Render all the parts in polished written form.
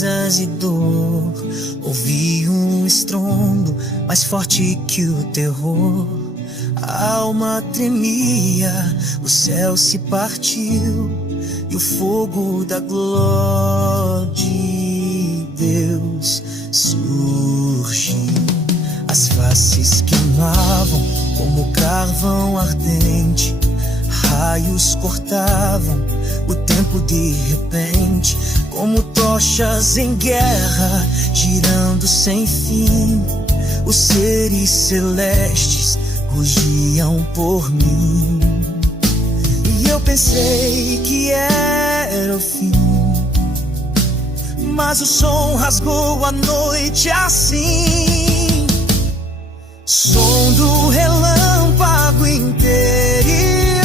tristezas e dor. Ouvi um estrondo mais forte que o terror. A alma tremia, o céu se partiu e o fogo da glória de Deus surgiu. As faces queimavam como carvão ardente, raios cortavam o tempo de repente, como tochas em guerra, girando sem fim. Os seres celestes rugiam por mim, e eu pensei que era o fim, mas o som rasgou a noite assim. Som do relâmpago interior,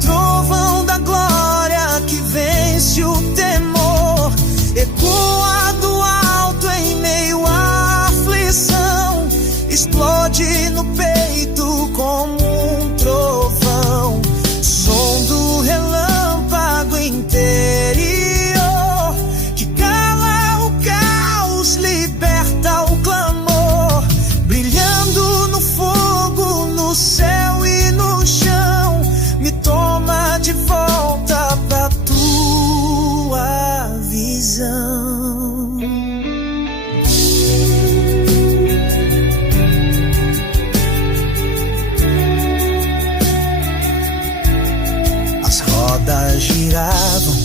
trovão da glória que vence o temor, ecoa do alto em meio à aflição, explode no peito como um trovão. Som do relâmpago interior, que cala o caos, liberta o clamor, brilhando no fogo, no céu e no chão, me toma de volta pra tua visão. As rodas giravam,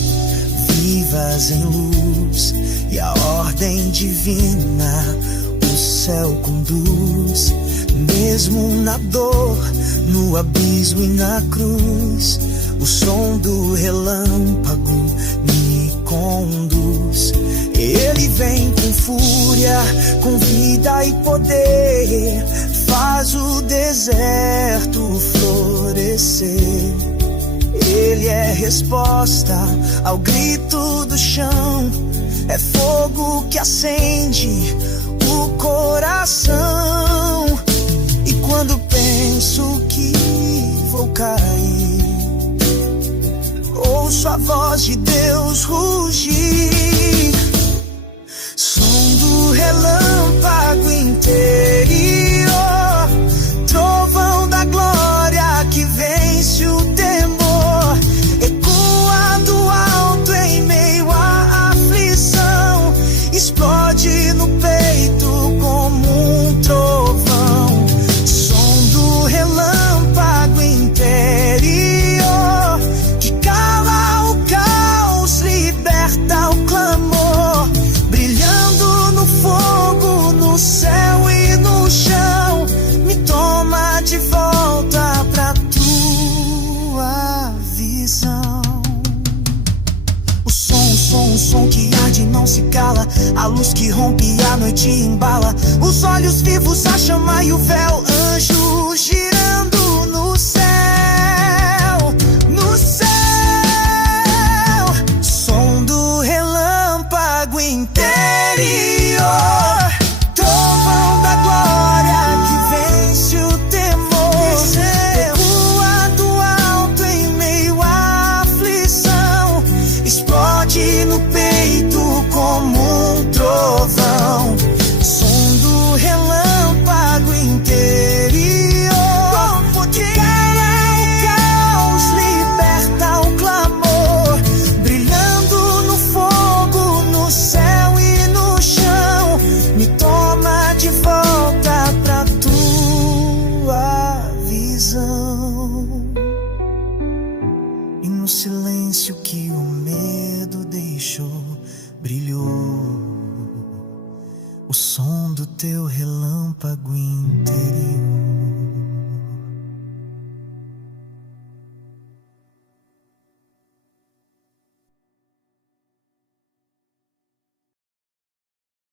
vivas em luz, e a ordem divina o céu conduz. Mesmo na dor, no abismo e na cruz, o som do relâmpago me conduz. Ele vem com fúria, com vida e poder, faz o deserto florescer. Ele é resposta ao grito do chão, é fogo que acende o coração. E quando penso que vou cair, ouço a voz de Deus rugir. Som do relâmpago interior, trovão da glória que vence o temor, ecoa do alto em meio à aflição, explode no peito como um trovão. Som do relâmpago interior, que cala o caos, liberta o clamor, brilhando no fogo, no céu e no chão, me toma de volta pra tua visão. O som que arde e não se cala, a luz que rompe a noite embala, os olhos vivos, a chama e o véu, anjos girando no céu, no céu. Som do relâmpago interior, trovão da glória que vence o temor, ecoa do alto em meio à aflição, explode no peito como um trovão. Som do relâmpago interior, que cala o caos, liberta o clamor, brilhando no fogo, no céu e no chão, me toma de volta pra tua visão. E no silêncio que o medo deixou, brilhou o som do teu relâmpago interior.